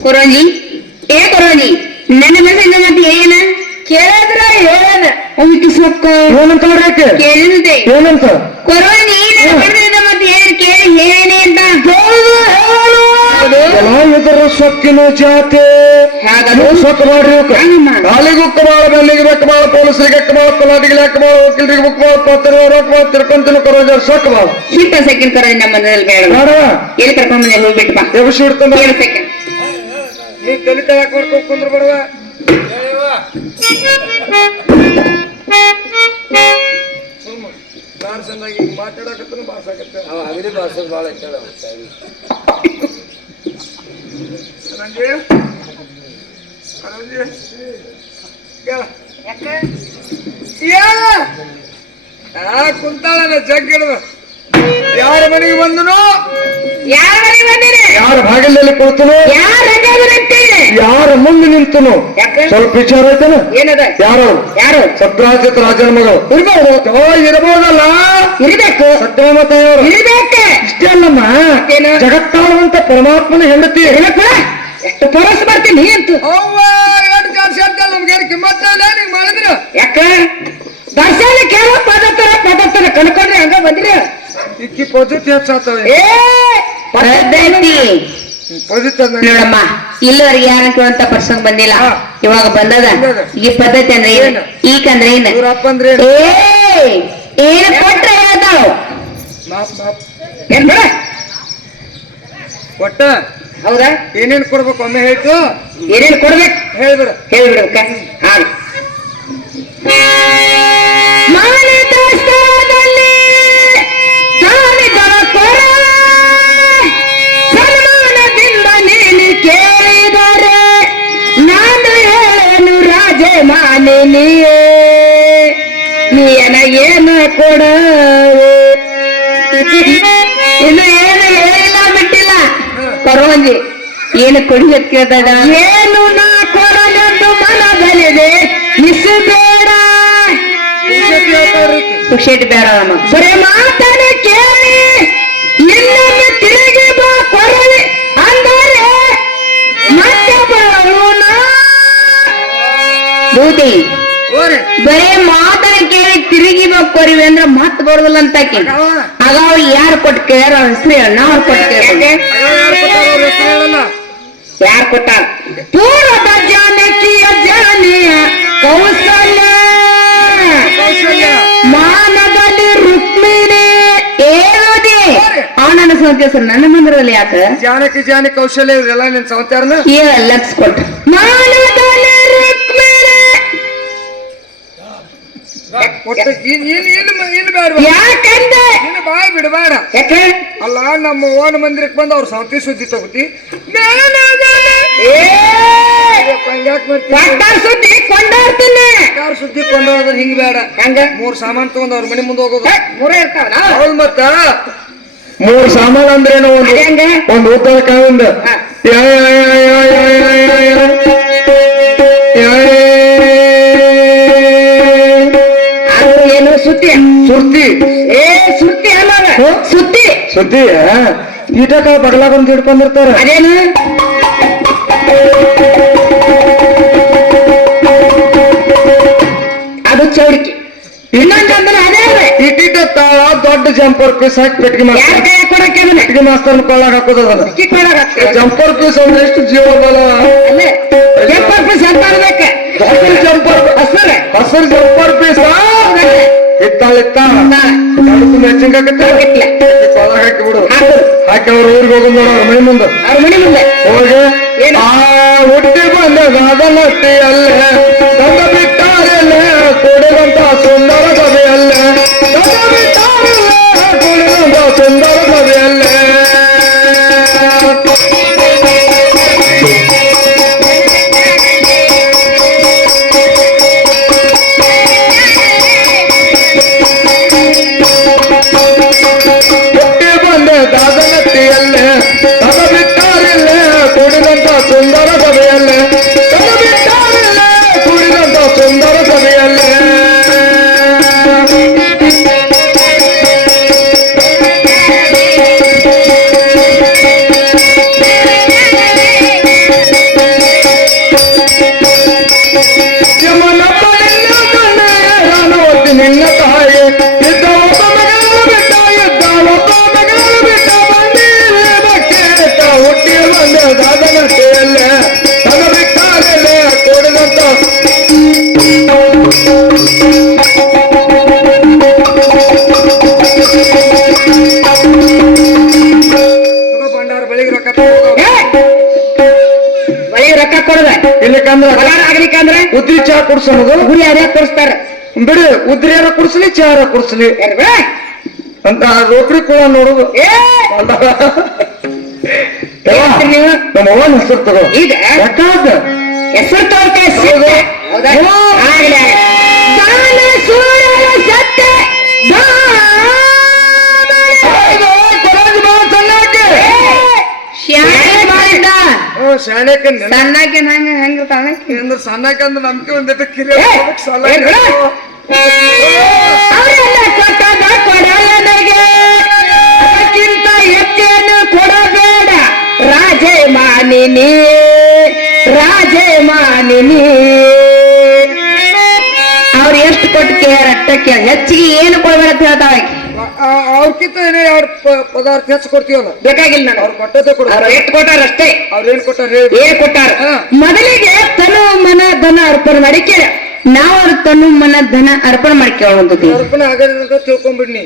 ಕೊರೋನಿ ಏ ಕೊರೋನಿ ನನ್ನ ಮಗನ ಮತ್ತೆ ಏನ? ಕೇಳಿದ್ರ ಹೇಳದ? ಅದಕ್ಕೆ ಸೊಕ್ಕ ಏನಂತ ಆಕೆ? ಕೇಳಿದೆ ಏನಂತ? ಕೊರೋನಿ ನನ್ನ ಮಗನ ಮತ್ತೆ ಏನ್ ಕೇಳಿ ಹೇಳೇನೆ ಅಂತ ಎಲ್ಲ ಇದ್ರ ಸೊಕ್ಕಿನ ಜಾತೆ. ಸೊಕ್ಕ ಮಾಡ್ರಿ. ಕಾಲಿಗೆ ಉಕ್ಕ ಬಾಳ ಬೆಲ್ಲಿಗೆ ಬೆಕ್ಕ ಬಾಳ ಪೊಲೀಸರಿಗೆ ಎಕ್ಕ ಬಾಳ ಕೊಲಾಟಿಗೆ ಲೆಕ್ಕ ಬಾಳ ವಕೀಲರಿಗೆ ಬುಕ್ ಬಾಳ ಪಾತ್ರ ರೊಕ್ಕ ಮಾಡ ತಿರ್ಕೊಂತಿನ ಕರೋಜ ಸೊಕ್ಕ ಬಾಳ ಸಿಟ್ಟ ಸೆಕೆಂಡ್ ಕೊರೋನಿ ನಮ್ಮ ಮನೆಯಲ್ಲಿ ಬೇಡ. ಎಲ್ಲಿ ಕರ್ಕೊಂಡ್ ಬಂದೆ ಹೋಗ್ಬಿಟ್ಟು ಬಾ. ಎಬ್ಸಿ ಇಡ್ತಾನ ಸೆಕೆಂಡ್ ನೀ ತಲೆ ಯಾಕೆ ಮಾಡ್ಕೊಂಡ್ ಕುಂದ್ರ ಬಡವ ಬಾರ್ಸಂದಾಗಿ ಮಾತಾಡಕತ್ತನ ಅವ ಅಗದಿ ಬಾರ್ಸೋದು ಭಾಳ ಐತಲ್ಲ ರಂಜಿ ರಂಜಿ ಕೇಳ ಯಾ ಆ ಕುಂತಾಳನ ಜಗ್ ಹಿಡ್ದು ಯಾರ ಮನೆಗೆ ಬಂದನು? ಯಾರ ಮನೆಗೆ ಬಂದಿರಿ ಯಾರ ಭಾಗದಲ್ಲಿ ಕುಳಿತನು? ಯಾರ ಯಾರ ಮುಂದೆ ನಿಂತನು? ಯಾಕೆ? ಸ್ವಲ್ಪ ವಿಚಾರ ಆಯ್ತಾನ? ಏನದ? ಯಾರು? ಯಾರು? ಸತ್ರಾಜಿತ್ ರಾಜನ ಮಗಳು. ಇರ್ಬೋದು ಓ ಇರಬಹುದಲ್ಲ ಇರ್ಬೇಕು. ಸತ್ಯಮತೆಯವರು ಇರ್ಬೇಕು. ಇಷ್ಟೇ ಅಲ್ಲಮ್ಮ ಏನು? ಜಗತ್ತಾಳುವಂತ ಪರಮಾತ್ಮನ ಹೆಂಡತಿ. ಹೇಳಕ್ಕ ಎಷ್ಟು ಪರಸ್ ಬರ್ತೀನಿ ಅಂತ. ನಮ್ಗೆ ಮಾಡಿದ್ರು ಯಾಕ? ದರ್ಶನ ಕೇಳೋ ಪದ ಪದತ್ತರ ಕಣ್ಕೊಂಡ್ರೆ ಹಂಗ ಬಂದ್ರಿ? ಇಕ್ಕಿ ಪದ್ಧತಿ ಹೆಚ್ಚಾತವೆ ಏ ಪದ್ಧತಿ ಪದ್ಧತಿ ನೋಡಮ್ಮ ಇಲ್ಲಿವರೆಗೆ ಯಾರಕ್ಕೆ ಕೇಳುವಂತ ಪ್ರಸಂಗ ಬಂದಿಲ್ಲ. ಇವಾಗ ಬಂದದ. ಈ ಪದ್ಧತಿ ಅಂದ್ರೆ ಏನು? ಈ ಈಕಂದ್ರೆ ಏನು? ಅಂದ್ರೆ ಏನು? ಏ ಏನ್ ಕೊಟ್ರೆ ಹೇಳ್ತಾವ್ ಮಾಪ್ ಮಾಪ್. ಏನ್ ಬೇಡ. ಒಟ್ಟ ಹೌದಾ? ಏನೇನ್ ಕೊಡ್ಬೇಕು? ಒಮ್ಮೆ ಹೇಳ್ತು ಏನೇನು ಕೊಡ್ಬೇಕು? ಹೇಳ್ಬಿಡ. ಹೇಳ್ಬಿಡ್ಬೇಕ ಹಾ ಏನು ಕೊಡ ಇನ್ನು ಏನು ಹೇಳಿಲ್ಲ ಬಿಟ್ಟಿಲ್ಲ. ಪರವಾಗಿ ಏನು ಕೊಡಿಯತ್ ಕೇಳ್ತಾ ಏನು ನಾ ಕೊಡಲೆಂದು ಮನದಲ್ಲಿದೆ. ಮಿಸ್ ಬೇಡ. ಪುಕ್ಷೇಟಿ ಬೇಡ ಬರೇ ಮಾತನೆ ಕೇಳಿ. ಇನ್ನೊಮ್ಮೆ ತಿರುಗಿ ಬಾ ಕೊರಳಿ ಅಂದರೆ ಮತ್ತೆ ಬರೋಣ ಓರಿ ಬರೇ ಮಾತನ ಕೇಳಿ ತಿರುಗಿ ಕೊರಿವಿ ಅಂದ್ರೆ ಮತ್ ಬರೋದಿಲ್ಲ ಅಂತ ಆಗ ಅವ್ರು ಯಾರು ಕೊಟ್ಟು ಕೇಳ್ಯಾರ ಅವ್ರ ಹೆಸರು ಹೇಳ ನಾವು ಕೊಟ್ಟು ಕೇಳ ಯಾರ್ ಕೊಟ್ಟಾರ ಅವ್ರ ಕೊಟ್ಟ ಪೂರ್ವದ ಜಾನಕಿಯ ಜಾನಿಯ ಕೌಶಲ್ಯ. ಮಾನದಲ್ಲಿ ರುಕ್ಮಿಣಿ ಏನೋದಿ ಅವ ನನ್ನ ಸಂತೆ ಸರ್ ನನ್ನ ಮಂದಿರದಲ್ಲಿ ಯಾಕ? ಜಾನಕಿ ಜಾನಿ ಕೌಶಲ್ಯ ಇವರೆಲ್ಲ ನಿನ್ ಸಂತಾರನ ಏ ಲಕ್ಷ ಕೊಟ್ಟ ಮಾನದಲ್ಲಿ ಒಟ್ಟ ಇನ್ ಇನ್ ಇನ್ ಇನ್ ಬೇಡ ಯಾಕಂದೆ? ಇನ್ ಬಾಯ್ ಬಿಡಬೇಡ ಯಾಕೆ? ಅಲ್ಲ ನಮ್ಮ ಓನ್ ಮಂದಿರಕ್ಕೆ ಬಂದು ಅವ್ರ ಸಂತಿ ಸುದ್ದಿ ತಗೋತಿ. ಸುದ್ದಿ ಕೊಂಡಾಡ್ತೀನಿ ಯಾರು ಸುದ್ದಿ ಕೊಂಡೋದ್ರೆ ಹಿಂಗ್ ಬೇಡ. ಹಂಗ? ಮೂರ್ ಸಾಮಾನ್ ತಗೊಂಡ್ ಅವ್ರ ಮನೆ ಮುಂದೆ ಹೋಗೋದು. ಮೂರೇ ಇರ್ತಾವಲ್ಲ? ಹೌದ್ ಮತ್ತ? ಮೂರ್ ಸಾಮಾನ್ ಅಂದ್ರೇನು ಒಂದು ಯಾ ಯಾ ಒಂದು ಉತ್ತರ ಯಾ ಯಾ. ಸುರ್ತಿ. ಏ ಸುತ್ತಿ ಅಲ್ಲ ಅದು. ಸುತ್ತಿ ಸುದ್ದಿ ಈಟಕ ಬಗಲಾಗ ಬಂದ್ ಹಿಡ್ಕೊಂಡಿರ್ತಾರ ಅದೇನು? ಅದು ಚೌಡಿಕೆ. ಇನ್ನೊಂದಂದ್ರೆ ಅದೇ ಅದೇ. ಇಟ್ಟಿಟ್ಟ ತಾಳ ದೊಡ್ಡ ಜಂಪರ್ ಪೀಸ್ ಹಾಕಿ ಪೆಟ್ಟಿಗೆ ಯಾರ ಮಾಸ್ತರ ಕೈ ಕೊಡಕ್ಕೆ ಅದನ್ನ? ಪೆಟ್ಟಿಗೆ ಮಾಸ್ತರ್ ಕೊಳ್ಳಾಗ ಕಿಕ್ ಕಿಕ್ಕೊಳಗಾಗ್ತದೆ ಜಂಪರ್ ಪೀಸ್ ಅಂದ್ರೆ ಎಷ್ಟು ಜೀವ ಬಲ ಅಲ್ಲೇ ಕೆಂಪರ್ ಪೀಸ್ ಅಂತ ಅನ್ಬೇಕ ದೊಡ್ಡ ಜಂಪರ್ ಹಸ್ರು. ಹಸರು ಜಂಪರ್ ಪೀಸ್? ಇತ್ತಾಳ ಇತ್ತ ಮೆಚ್ಚಿಂಗ್ ಹಾಕಿಟ್ಲ. ಕೊಳ್ಳಾಗ ಹಾಕಿ ಬಿಡು. ಹಾಕು. ಅವ್ರ ಊರಿಗೆ ಹೋಗೋದು ನೋಡ ಅವ್ರ ಮನೆ ಮುಂದೆ. ಅವ್ರ ಮನೆ ಮುಂದೆ. ಹೋಗಿ? ಆ ಹುಟ್ಟಿ ಬಂದ ಗಾದಲಟ್ಟಿಯಲ್ಲೇ ತಂದ ಕುಡ್ಸೋದು ಗುರಿ ಕೊಡಿಸ್ತಾರ. ಬಿಡಿ ಕುಡಿಸ್ಲಿ ಯಾರ ಕುಡ್ಸ್ಲಿ. ಚಾ ಯಾರ ಕುಡ್ಸ್ಲಿ? ಅಂತ ರೋಕ್ರಿ ಕೂಡ ನೋಡುದು. ನಮ್ಮ ಅವ್ವನ ಹೆಸರು ತಗೋ. ಈಗ ಹೆಸರು ತೋರ್ಕೆ ಶಾಣೆಕ ಸಣ್ಣಕ್ಕೆ ನಂಗೆ ಹೆಂಗಿರ್ತಾವ ಅಂದ್ರೆ ಸಣ್ಣಕ ಅಂದ್ರೆ ನಮ್ಗೆ ಒಂದಿಟ್ಟು ಕಿರಿ ಏ, ಸಾಲ ಏನ್ ಬಿಡ? ಅವರೆಲ್ಲ ಕೊಟ್ಟದ ಕೊಡಲನೆಗೆ ಅದಕ್ಕಿಂತ ಹೆಚ್ಚೇನು ಕೊಡಬೇಡ ರಾಜೇ ಮಾನಿನಿ ರಾಜೇ ಮಾನಿನಿ ಅವ್ರು ಎಷ್ಟು ಕೊಟ್ಟು ಕೇಳ ಅಟ್ಟಕ್ಕೆ ಹೆಚ್ಚಿಗೆ ಏನು ಕೊಡಬೇಡ ಅಂತ ಹೇಳ್ತಾವ. ಅವ್ರಕ್ಕಿಂತ ಏನೇ ಎರಡು ಪದಾರ್ಥ ಹೆಚ್ಚು ಕೊಡ್ತೀವಲ್ಲ? ಬೇಕಾಗಿಲ್ಲ ನಾನು ಅವ್ರು ಕೊಟ್ಟದ್ದೇ ಕೊಡು. ಅವ್ರು ಎಷ್ಟು ಕೊಟ್ಟಾರ ಅಷ್ಟೇ. ಅವ್ರು ಏನ್ ಕೊಟ್ಟಾರ ಹೇಳಿ. ಏನ್ ಕೊಟ್ಟಾರ. ಮೊದಲಿಗೆ ತನು ಮನ ಧನ ಅರ್ಪಣೆ ಮಾಡಿ ಕೇಳ. ನಾವು ಅವ್ರ ತನು ಮನ ಧನ ಅರ್ಪಣೆ ಮಾಡಿ ಕೇಳುವಂಥದ್ದು ಅರ್ಪಣೆ ಆಗದಂತ ತಿಳ್ಕೊಂಡ್ಬಿಡ್ನಿ.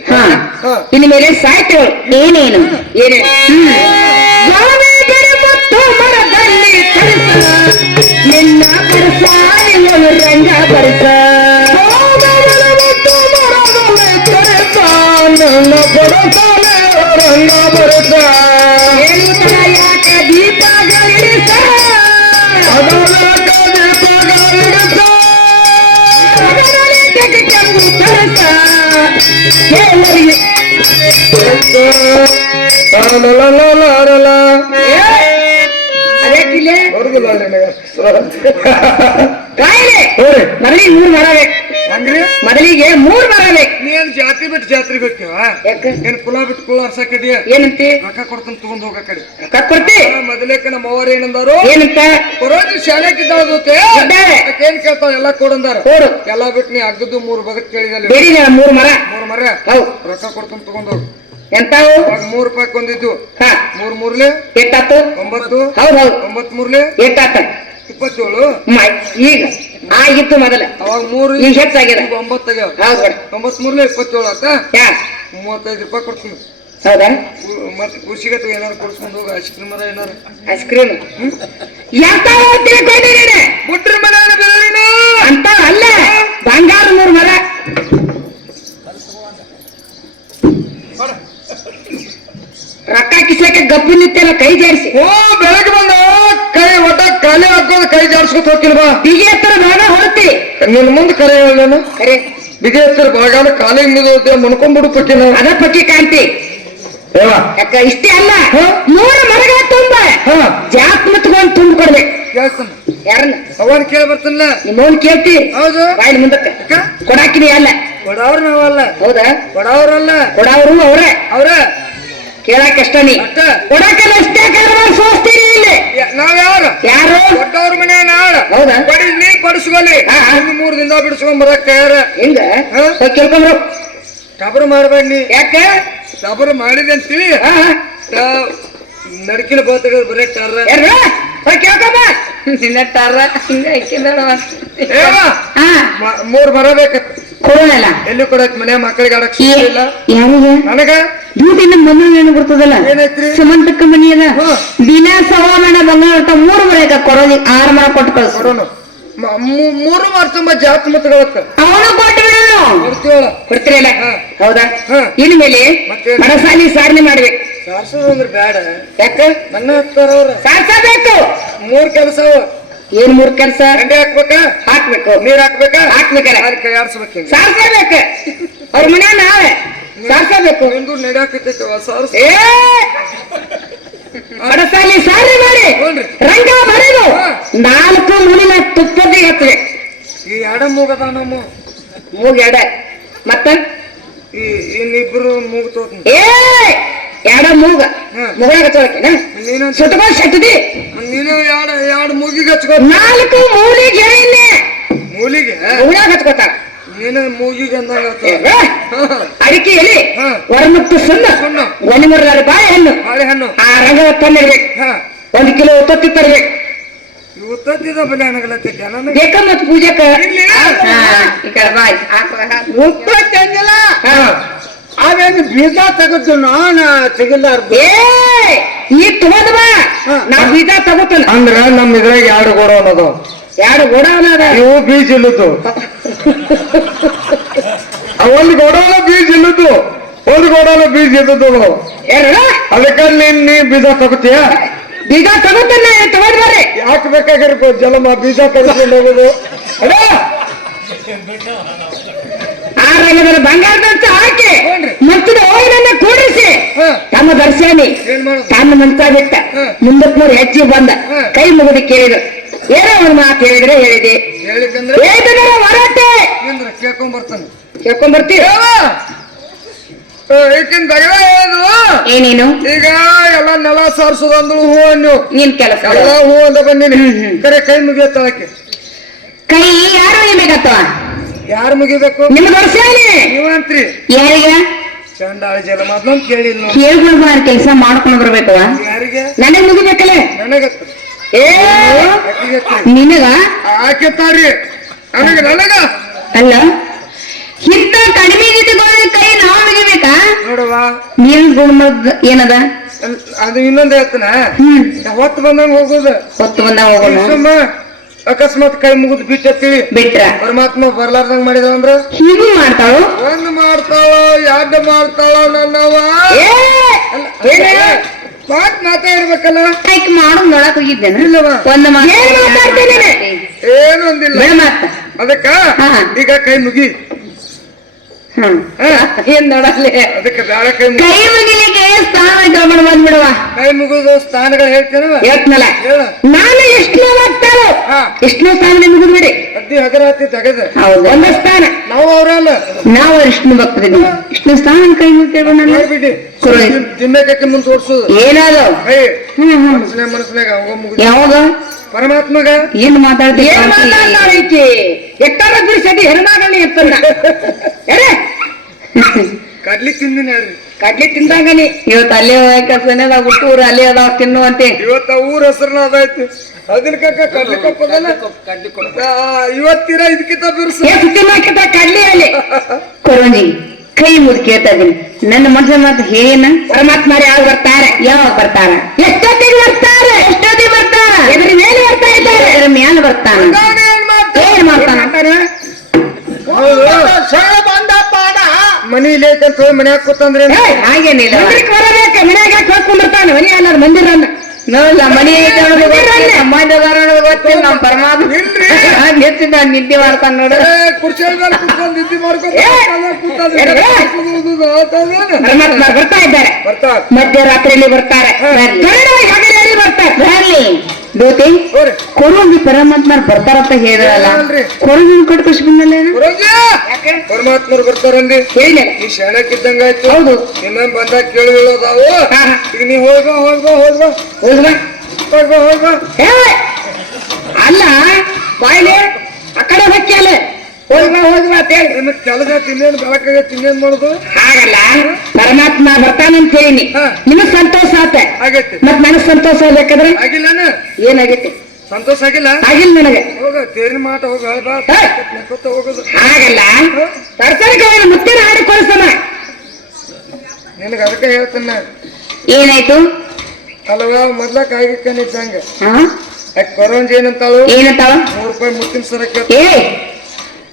ಇನ್ನು ಮೇಲೆ ಸಾಯ್ತೇವೆ ಏನೇನು? ಏನೇನು? ನಿನ್ನ ನಿನ್ನ ರಂಗ la la la la la la ಕಾಯಿಲೆ. ಮೊದಲಿಗೆ ಮೂರ್ ಮರ ಬೇಕು. ಹಂಗ್ರಿ? ಮೊದಲಿಗೆ ಮೂರ್ ಮರ ಬೇಕು. ನೀನ್ ಜಾತಿ ಬಿಟ್ಟು ಜಾತ್ರೆ ಬೇಕು ಏನ್ ಕುಲ ಬಿಟ್ಟು ಕುಲ ಅರ್ಸಕ್ಕಿದೆಯಾ ಏನಂತಿ? ರೊಕ್ಕ ಕೊಡ್ತಾನ ತಗೊಂಡ್ ಹೋಗ ಕಡೆ ರೊಕ್ಕ ಕೊಡ್ತಿ? ಮೊದಲೇಕ ನಮ್ಮ ಅವ್ರ ಏನಂದಾರು? ಏನಂತ? ಶಾಲೆಕಿದ್ದಾಳದಕ್ಕೆ ಇದ್ದಾಳೆ. ಏನ್ ಕೇಳ್ತಾವ ಎಲ್ಲಾ ಕೊಡಂದಾರ ಕೊಡು. ಎಲ್ಲಾ ಬಿಟ್ಟು ನೀ ಅಗ್ಗದ್ದು ಮೂರ್ ಬದಕ್ ಕೇಳಿದಲ್ಲ ಮೂರ್ ಮರ. ಮೂರ್ ಮರ? ರೊಕ್ಕ ಕೊಡ್ತಾನ ತಗೊಂಡ್ ಹೋಗ್. ಎಂತಾವು? ಮೂರ್ ರೂಪಾಯಿ ಕೊಂದಿದ್ದು ಮೂರ್ ಮೂರ್ಲೆ? ಎಷ್ಟಾತು ಒಂಬತ್ತು. ಹೌದ್ ಹೌದು. ಒಂಬತ್ ಮೂರ್ಲೆ? ಎಷ್ಟಾತ ಇಪ್ಪತ್ತೇಳು. ಮ- ಈಗ. ಆಗಿತ್ತು ಮೊದಲ. ಅವಾಗ ಮೂರು ಈಗ ಹೆಚ್ಚಾಗ್ಯದ. ಈಗ ಒಂಬತ್ತು ಒಂಬತ್ ಮೂರ್ಲೆ ಇಪ್ಪತ್ತೇಳು ಯಾ. ಮೂವತ್ತೈದು ರೂಪಾಯಿ ಕೊಡ್ತೀನಿ. ಹೌದಾ? ಮತ್ತೆ ಖುಷಿಗೆ ಏನಾರು ಕೊಡ್ಸ್ಕೊಂಡು ಹೋಗ ಐಸ್ ಕ್ರೀಮ್ ಏನಾರು. ಐಸ್ ಕ್ರೀಮ್ ಎಂತಾವ ತಿಳ್ಕೊಂಡಿದ್ದೀನಿ ಬಿಟ್ರಿ ಬೆಳ್ಳಿನ ಅಂತ ಅಲ್ಲ. ಬಂಗಾರ ಮೂರು ಮರ. ರೊಕ್ಕ ಕಿಸಕ್ಕೆ ಗಪ್ಪು ನಿತ್ತೆಲ್ಲ ಕೈ ಜಾರಿಸಿ. ಓ ಬೆಳಗ್ಗೆ ಬಂದ ಕೈ ಒಟ್ಟ ಕಲೆ ಹಾಕೋದು ಕೈ ಜಾರಿಸ್ಕೊತ ಹೋಗಿಲ್ವಾ ಬಿಗಿ ಎತ್ತರ ಬೇಡ ಹೊರತಿ. ನಿನ್ ಮುಂದೆ ಕರೆ ಹೇಳೇನು ಕರೆ. ಬಿಗಿ ಹತ್ತಿರ ಬಾಗಾಲ ಕಾಲಿಗೆ ಮುಗಿದ ಮುನ್ಕೊಂಡ್ಬಿಡು ಪಕ್ಕಿನ ಅದ ಪಕ್ಕಿ ಕಾಂತಿ ಏವಾ? ಯಾಕ ಇಷ್ಟೇ ಅಲ್ಲ? ನೂರ ಮೂರು ಮರಗಳ ತುಂಬ. ಜಾತ್ ಮುತ್ಕೊಂಡ್ ತುಂಬ ಕೊಡ್ಬೇಕು ಯಾರನ್ನ? ಅವನ್ ಕೇಳಿ ಬರ್ತಾನಲ್ಲ? ನಿಮ್ಮವನ್ ಕೇಳ್ತಿ. ಹೌದು. ಬಾಯಿ ಮುಂದಕ್ಕೆ. ಅಕ್ಕ ಕೊಡಾಕಿನಿ ಅಲ್ಲ. ಕೊಡವ್ರ ನಾವಲ್ಲ ಹೌದಾ? ಕೊಡವ್ರಲ್ಲ ಕೊಡವರು ಅವ್ರೆ. ಅವರೇ. ಕೇಳಕ್ ಅಷ್ಟ ನೀ. ಕೊಡಾಕಲ್ಲ ಅಷ್ಟೇ ಸೋಸ್ತೀರಿ ಇಲ್ಲಿ. ನಾವ್ ಯಾರು ಯಾರು? ಕೊಟ್ಟವ್ರ ಮನೆ ನಾಳ. ಹೌದಾ? ಬಡಿ ನೀ ಪಡಿಸ್ಕೊಲಿ ಒಂದು ಮೂರು ದಿನ ಬಿಡಿಸ್ಕೊಂಡ್ ಬರಕ್ ತಯಾರ ಹಿಂಗ? ಕೇಳ್ಕೊಂಡ್ರು ಕಬರು ಮಾಡ್ಬೇಡ ನೀ. ಯಾಕ? ಮಾಡಿದೆ ಅಂತೀವಿ. ನಡಕಿನ ಬೋತಗ ಬರೇ ಟಾರ ಕೇಳ್ಕೊಬ ನಿನ್ನ ಟಾರ ಹಿಂಗ ಮ- ಮೂರ್ ಮರ ಬೇಕ. ಕೊಡೋಣಲ್ಲ? ಎಲ್ಲಿ ಕೊಡಕ್ ಮನೆ ಮಕ್ಕಳಿಗೆ ಆಡಕ್ ಇಲ್ಲ ಯಾರಿಗೆ? ನನಗ? ಡ್ಯೂಟಿನ ಬಂಗಾರ ಏನು ಬರ್ತದಲ್ಲ ಸುಮಂತಕ್ಕ ಮನಿ ಅದ. ದಿನ ಸವಾಮಣ ಬಂಗಾರ ಅಂತ ಮೂರು ಮರ ಕೊರೋದಿ ಆರು ಮರ ಕೊಟ್ಟು ಕಳ್ಸು. ಮೂರು ವರ್ಷ ತುಂಬಾ ಜಾತ್ ಮತಗಳತ್ತ ಅವನು ಕೊಟ್ಟು ಬಿಡೋಣ ಕೊಡ್ತೀವಲ್ಲ? ಕೊಡ್ತೀರಲ್ಲ. ಹೌದಾ. ಇನ್ಮೇಲೆ? ಮನಸಾಲಿ ಸಾಧನೆ ಮಾಡ್ಬೇಕು. ಸಾರ್ಸೋದು ಅಂದ್ರೆ ಬೇಡ ಯಾಕ? ನನ್ನ ಹತ್ತಾರ ಅವ್ರ ಸಾರ್ಸಬೇಕು. ಮೂರ್ ಕೆಲಸ ಏನ್ ಮೂರ್ ಕೆಲಸ? ಗಂಡೆ ಹಾಕ್ಬೇಕಾ? ಹಾಕ್ಬೇಕು. ನೀರ್ ಹಾಕ್ಬೇಕಾ? ಹಾಕ್ಬೇಕಲ್ಲ. ಅಲ್ಲಿ ಕೈ ಆಡ್ಸ್ಬೇಕು ಹಿಂಗ ಸಾರ್ಸಬೇಕು. ಅವ್ರ ಮನೆ ನಾಳೆ ಸಾರ್ಸಬೇಕು. ನಿಂದು ನಡ್ಯಾಕತ್ತೈತವ ಸಾರ್ಸ. ಏ! ಮನಸಾಲಿ ಸಾರಿ ಮಾಡಿ. ರಂಗ ಬರೆದು. ನಾಲ್ಕು ಮುಳಿನ ತುಪ್ಪದಿ ಹತ್ಬೇಕು ಈ ಎಡ ಮೂಗದ ನಮ್ಮ. ಮೂಗ್ ಎಡ. ಮತ್ತ? ಈ ಇನ್ನಿಬ್ರು ಮೂಗ್ ತೋತ ಏ ಎಡ ಮೂಗ. ಹ್ಮ್. ಮುಗಾಗ ತೊಳಕೆನ ನೀನು ಸುತ್ತಕೊಂಡು ಶೆಟ್ಟದಿ? ನೀನು ಎರಡು ಎರಡು ಮೂಗಿಗೆ ಹಚ್ಕೋ. ನಾಲ್ಕು ಮೂಲಿಗೆ ಎಣ್ಣೆ ಮೂಲಿಗೆ? ಮುಗಾಗ ಹಚ್ಕೋತಾರ ನೀನು ಮೂಗಿಗೆ ಅಂದಂಗ. ಅಡಿಕೆ ಎಲೆ ಹಾ. ಹೊರಮುಟ್ಟು ಸುಣ್ಣ. ಸುಣ್ಣ. ಒಲಿಮುರದಾರ ಬಾಳೆ ಹಣ್ಣು ಬಾಳೆಹಣ್ಣು. ಆ ರಂಗ ತಂದಿರ್ಬೇಕು ಹಾ. ಒಂದು ಕಿಲೋ ಉತ್ತತ್ತಿ ತರ್ಬೇಕು ಉತ್ತತ್ತಿದ ತತ್ತಿದ ಬಲೆ ಬಾಯ್ ಬೇಕ ಮತ್ ಪೂಜೆಕ? ಇರ್ಲಿ. ಈ ಅವೇನು ಬೀಜ ತೆಗೆದು ನಾನು ತೆಗಿಲಾರ್ದು. ಏ ನೀ ತಗೋದ್ ಬಾ. ನಾ ಬೀಜ ತಗೋತೇನೆ. ಅಂದ್ರ ನಮ್ ಇದ್ರಾಗ ಎರಡು ಗೋಡ ಅನ್ನೋದು. ಎರಡು ಗೋಡ ಅನ್ನೋದ? ಇವು ಬೀಜ ಇಲ್ಲದ್ದು. ಒಂದು ಗೋಡ ಬೀಜ ಇಲ್ಲದ್ದು. ಒಂದು ಗೋಡ ಬೀಜ ಇದ್ದದ್ದು ಏನ ಅದಕ್ಕ ನೀನ್ ನೀ ಬೀಜ ತಗೋತೀಯ? ಬೀಜ ತಗೋತೇನೆ ಬರ್ರಿ. ಯಾಕೆ ಬೇಕಾಗಿರ್ಬೋದು ಜಲಮ ಬೀಜ ತಗೋತೀನಿ ಹೋಗೋದು. ಅಡ ಆ ರಂಗದಲ್ಲಿ ಬಂಗಾರದಂತ ಹಾಕಿ. ಮತ್ತು ಓಯಿನನ್ನ ಕೂಡಿಸಿ. ತಮ್ಮ ದರ್ಶನಿ ತನ್ನ ಮನ್ಸ ಬಿಟ್ಟ ಮುಂದಕ್ಕೆ ಮುಂದಕ್ ಮೂರು ಹೆಚ್ಚಿಗೆ ಬಂದ. ಕೈ ಮುಗಿದು ಕೇಳಿದ್ರು. ಏನೋ ಒಂದು ಮಾತು ಹೇಳಿದ್ರೆ ಹೇಳಿದೆ. ಹೇಳಿದ್ರೆ ಹೊರಟೆ ಏನ್ರ ಕೇಳ್ಕೊಂಡ್ ಬರ್ತಾನೆ ಕೇಳ್ಕೊಂಡ್ ಬರ್ತೀವಿ ಈಗಿನ ದಗದ ಹೇಳಿದ್ರು ಏನೇನು? ಈಗ ಎಲ್ಲ ನೆಲ ಸಾರಿಸೋದಂದ್ರು ಹೂ ನೀವು ನಿನ್ ಕೆಲಸ ಎಲ್ಲ ಹೂ ಅಂತ ಬಂದಿನಿ ಕರೆ ಕೈ ಮುಗಿಯತ್ತಳಕ್ಕೆ. ಕೈ ಯಾರು ನಿಮಗತ್ತವ ಯಾರು ಮುಗಿಬೇಕು? ನಿಮ್ಮ ದರ್ಶನಿ ನೀವಂತ್ರಿ. ಯಾರಿಗೆ? ಚಂಡಾಳ ಜಲ ಮೊದ್ಲೊಂದ್ ಕೇಳಿಲ್ಲ ಕೇಳ್ಕೊಂಡು ಕೆಲಸ ಮಾಡ್ಕೊಂಡು ಬರ್ಬೇಕವ ಯಾರಿಗೆ? ನನಗ್ ಮುಗಿಬೇಕಲ್ಲ? ನನಗ ಏ! ನಿನಗ? ಆಕೆ ತಾರಿ ನನಗ ನನಗ. ಅಲ್ಲ? ಇಂತ ಕಡಿಮೆ ಇದ್ದುಕೊಳ್ಳೋ ಕೈ ನಾವು ಮುಗಿಬೇಕಾ? ನೋಡವ್ವ. ನೀನ್ ಗುಣಮದ್ ಏನದ? ಅದು ಇನ್ನೊಂದ್ ಹೇಳ್ತಾನ. ಹೊತ್ತು ಬಂದಂಗ ಹೋಗೋದು. ಹೊತ್ತು ಬಂದಂಗ ಹೋಗೋಣ ಅಕಸ್ಮಾತ್ ಕೈ ಮುಗಿದ್ ಬಿಟ್ಟತ್ತೀವಿ ಬಿಟ್ರ? ಪರಮಾತ್ಮ ಬರ್ಲಾರ್ದಂಗ್ ಮಾಡಿದ ಅಂದ್ರ? ಹೀಗೂ ಮಾಡ್ತಾಳು? ಒಂದ್ ಮಾಡ್ತಾಳ? ಯಾಡ್ ಮಾಡ್ತಾಳ ನನ್ನವ? ಮಾತ್ ಮಾತಾಡ್ಬೇಕಲ್ಲ ಕೈಕ್ ಮಾಡು ನೋಡಕ್ ಹೋಗಿದ್ದೇನೆ ಇಲ್ಲವ. ಒಂದು ಮಾತಾಡ್ತೇನೆ ಒಂದಿಲ್ಲ. ಬಿಡ ಮಾತ. ಅದಕ್ಕ. ಈಗ ಕೈ ಮುಗಿ. ಏನ್ ನೋಡಲ್ಲಿ? ಅದಕ್ಕೆ ಬ್ಯಾಳ ಕೈ ಮುಗಿ ಕೈ ಮುಗಿಲಿಕ್ಕೆ ಸ್ಥಾನ ಗಮನ ಬಂದ್ಬಿಡುವ. ಕೈ ಮುಗಿದು ಸ್ಥಾನಗಳು ಹೇಳ್ತೇನವ ಹೇಳ್ತನಲ್ಲ. ಹೇಳ. ನಾನು ಎಷ್ಟನೇ ಆಗ್ತಾಳು ಹಾ. ಎಷ್ಟನೇ ಸ್ಥಾನ ಮುಗಿದ್ಬಿಡಿ. ಅದ್ದಿ ಹಗರಾತಿ ಹತ್ತಿ ಒಂದೇ ಸ್ಥಾನ. ನಾವು ಅವ್ರಲ್ಲ ನಾವು ವಿಷ್ಣು ಭಕ್ತರಿದ್ವಿ ವಿಷ್ಣು ಸ್ಥಾನ ಕೈ ಮುಗಿತೇವೆ ನಾನು ನೋಡ್ಬಿಡಿ ಕುರಿ. ಜಿಮ್ಮೆಕಕ್ಕೆ ಮುಂದೆ ತೋರ್ಸುದು ಏನಾದ್ರು. ಕೈ ಹ್ಮ್ ಹ್ಮ್. ಮನಸ್ಸಿನ ಮನಸ್ಸಿನಾಗ ಅವಾಗ ಮುಗಿದು? ಯಾವಾಗ? ಪರಮಾತ್ಮಗ? ಏನ್ ಮಾತಾಡ್ತೀವಿ ಏನ್ ಮಾತಾಡ್ತಾಳ್ ಎತ್ತಾರ ಬಿಡಿಸದಿ ಹೆಣ್ಮಗಳನ್ನ ಕಡ್ಲಿ ತಿಂದಿನ ಹೇಳ್ರಿ. ಕಡ್ಲಿ ತಿಂದಂಗನಿ. ಇವತ್ತು ಅಲ್ಲೇ ಕೆಲಸನೇ ಅದಾವ ಊರು ಅಲ್ಲೇ ಅದಾವ ತಿನ್ನುವಂತೆ ಇವತ್ತ ಊರ ಹೆಸರು ಅದಾಯ್ತು. ಅದನ್ನ ಕಕ್ಕ ಕಡ್ಲಿ ಕಪ್ಪದಲ್ಲ ಇವತ್ತಿರ ಇದಕ್ಕಿಂತ ಬಿರುಸು. ತಿನ್ನಕ್ಕಿಂತ ಕಡ್ಲಿ ಅಲ್ಲಿ. ಕೊರೋನಿ ಕೈ ಮುದ್ ಕೇಳ್ತಾ ಇದೀನಿ ನನ್ನ ಮನಸ್ಸಿನ ಮಾತು ಏನ ಪರಮಾತ್ಮ ಯಾವ ಬರ್ತಾರೆ? ಯಾವಾಗ ಬರ್ತಾರ? ಎಷ್ಟೊತ್ತಿಗೆ ಬರ್ತಾರೆ? ಎಷ್ಟೊತ್ತಿಗೆ ಬರ್ತಾರ? ಇದ್ರ ಮೇಲೆ ಬರ್ತಾ ಇದ್ದಾರೆ. ಇದ್ರ ಮೇಲೆ ಬರ್ತಾನ. ಏನ್ ಮಾಡ್ತಾನ? ಮನಿ ಇಲ್ಲೇಕಂತ ಹೋಗಿ ಮನ್ಯಾಗ ಕೂತಂದ್ರೆ ಏ, ಹಾಗೇನಿಲ್ಲ ಬರಬೇಕು ಮನ್ಯಾಗ ಕೇಳ್ಕೊಂಡಿರ್ತಾನೆ ಮನಿ ಅನ್ನೋದು ಮಂದಿರ ಮನಿ ಐತೆ ಅನ್ನೋದು ಗೊತ್ತಿಲ್ಲ, ಸಂಬಂಧ ಅದಾರ ಅನ್ನೋದು ಗೊತ್ತಿಲ್ಲ. ನಮ್ಮ ಪರಮಾತ್ಮ ನೆಚ್ಚಿದ ನಿದ್ದೆ ಮಾಡ್ತಾನ ನೋಡು. ಕುರ್ಚಿ ಮೇಲೆ ಕುತ್ಕೊಂಡು ನಿದ್ದೆ ಮಾಡ್ಕೊಂಡು ಏ, ಕೂತಂದ್ರೆ ಏ, ಆತದೇನು? ಪರಮಾತ್ಮ ಬರ್ತಾ ಇದ್ದಾರೆ. ಬರ್ತಾರ ಮಧ್ಯರಾತ್ರಿಯಲ್ಲಿ ಬರ್ತಾರೆ. ಬರ್ತಾರೆ. ಬರ್ಲಿ. ದೂತಿ ಕೊರೋಗಿ ಪರಮಾತ್ಮ ಬರ್ತಾರಂತ ಹೇಳಿದ್ರಲ್ಲ ಏನಂದ್ರಿ? ಕೊರೋಗಿ ಕಟ್ಕೊಶ್ ಬಂದಲ್ಲ ಯಾಕೆ? ಪರಮಾತ್ಮರು ಬರ್ತಾರಂದಿ ಹೇಳಿ. ಈ ಶರಣಕ್ಕಿದ್ದಂಗ ಆಯ್ತು. ಹೌದು. ನಿಮ್ಮ ಬಂದಾಗ ಕೇಳಿ ಹೇಳೋದಾವು. ಈಗ ನೀ ಹೋಗ್ಬಾ ಹೋಗ್ಬಾ ಹೋಗ್ಬಾ. ಹೋಗ್ಬ. ಹೋಗ್ಬಾ ಹೋಗ್ಬಾ. ಅಲ್ಲ ಬಾಯ್ಲೆ ಆ ಕಡೆ ಹೊಕ್ಕಿಯಲ್ಲ ಹೋಗ್ಬಾ ಹೋಗ್ಬಾ ಅಂತ ಹೇಳಿ ನಿನ್ನ ಕೆಲಸ ತಿನ್ನೇನು ಬೆಳಕಾಗ ತಿನ್ನೇನ್ ಮಾಡೋದು? ಹಾಗಲ್ಲ. ಪರಮಾತ್ಮ ಬರ್ತಾನಂತ ಹೇಳಿನಿ ಹಾ. ನಿಮಗ್ ಸಂತೋಷ ಆತ. ಆಗೈತಿ. ಮತ್ ನನಗ್ ಸಂತೋಷ ಆಗ್ಬೇಕಾದ್ರೆ? ಆಗಿಲ್ಲನ ಏನಾಗೈತಿ? ಸಂತೋಷ ಆಗಿಲ್ಲ? ಆಗಿಲ್ಲ ನನಗೆ. ಹೋಗ ತೇರಿನ ಮಾಟ ಹೋಗ ಹೇಳ್ಬಾ ಹೇ. ನೆಕ್ಕೊತ್ತ ಹೋಗೋದು. ಆಗಲ್ಲ ತರ್ಸರಿಕೆ ಮುತ್ತಿನ ಹಾಡಿ ಕಳಿಸ್ತಾನ ನಿನಗ ಅದಕ್ಕೆ ಹೇಳ್ತಾನ ಏನಾಯ್ತು? ಅಲ್ವಾ ಮೊದ್ಲ ಕಾಯ್ಕನಿದ್ದಂಗ ಹಾ? ಯಾಕೆ ಕೊರೋನ್ ಏನಂತಾಳು? ಏನಂತಾವ ಮೂರ್ ರೂಪಾಯಿ ಮುತ್ತಿನ ಸರಕ್ಕೆ. ಏ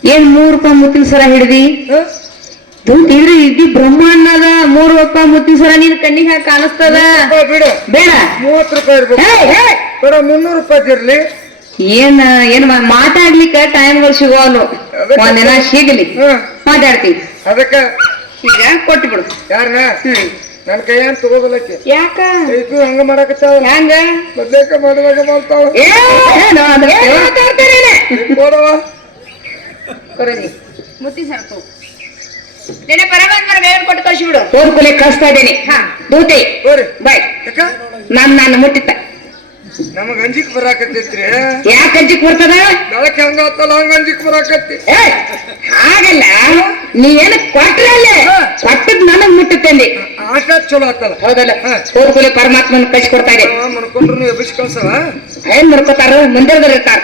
ಏನ್ ಮೂರು ರೂಪಾಯಿ ಮುತ್ತಿನ ಸರ ಹಿಡ್ದಿ? ಇದ್ರೆ ಇದ್ದಿ ಬ್ರಹ್ಮಾಂಡದ ಮೂರು ರೂಪಾಯಿ ಮುತ್ತಿನ ಸರ ನಿನ್ ಕಣ್ಣಿಗೆ ಹಾಕಿ ಕಾಣಿಸ್ತದ? ಬಿಡು. ಬೇಡ. ಮೂವತ್ ರೂಪಾಯಿ ಇರ್ಬೇಕು. ಮುನ್ನೂರು ರೂಪಾಯಿ ಇರ್ಲಿ. ಏನ್ ಏನ್ ಮಾತಾಡ್ಲಿಕ್ಕೆ ಟೈಮ್ಗಳು ಸಿಗೋನು. ಒಂದಿನ ಸಿಗ್ಲಿ. ಮಾತಾಡ್ತೀವಿ ಅದಕ್ಕ ಈಗ ಕೊಟ್ಟು ಬಿಡು. ನನ್ನ ಹ್ಮ್. ನನ್ ಕೈಯನ್ ತಗೋಬಲಕ್ಕೆ ಯಾಕ? ಇದು ಹಂಗ ಮಾಡಕತ್ತಾವ ಹೆಂಗ? ಬದ್ನೇಕ ಮಾಡುವಾಗ ಮಾಡ್ತಾವ ಏ, ಏನು ಮಾತಾಡ್ತೀರೇನೆ? ಕೊಡವ ಕೊರನಿ ಮುತ್ತಿ ಸಾಕು. ನೆನೆ ಪರಮಾತ್ಮನ ಬೇರೆ ಕೊಟ್ಟು ಕಳಿಸಿಬಿಡು ಹೋದ್ಕೂಲೆ ಕಳಿಸ್ತಾ ಇದ್ದೇನೆ. ಹಾ. ದೂತೆ ಬಾಯ್. ನಾನು ನಾನ್ ಮುಟ್ಟಿತ್ತ ನಮಗ್ ಅಂಜಿಕ್ ಬರಾಕತ್ತೈತ್ರಿ. ಯಾಕೆ ಅಂಜಿಕ್ ಬರ್ತದ? ಬೆಳಕ್ ಹಂಗ ಹತ್ತಲ್ಲ ಹಂಗ ಅಂಜಿಕ್ ಬರಾಕತ್ತಿ. ಏ ನೀ ಏನ ಕೊಟ್ರಲ್ಲೇ ಕೊಟ್ಟದ್ ನನಗ್ ಮುಟ್ಟುತ್ತಂದಿ ಆಟ ಚಲೋ ಆಗ್ತದ ಹೌದಲ್ಲ. ಹೋದ್ಕೂಲೆ ಪರಮಾತ್ಮನ ಕಳಿಸಿ ಕೊಡ್ತಾ ಇದೆ ಮನ್ಕೊಂಡ್ರು ಎಬ್ಬಿಸಿ ಕಳ್ಸವ ಏನ್ ಮಾಡ್ಕೋತಾರ ಮುಂದೆ ಇರ್ತಾರ.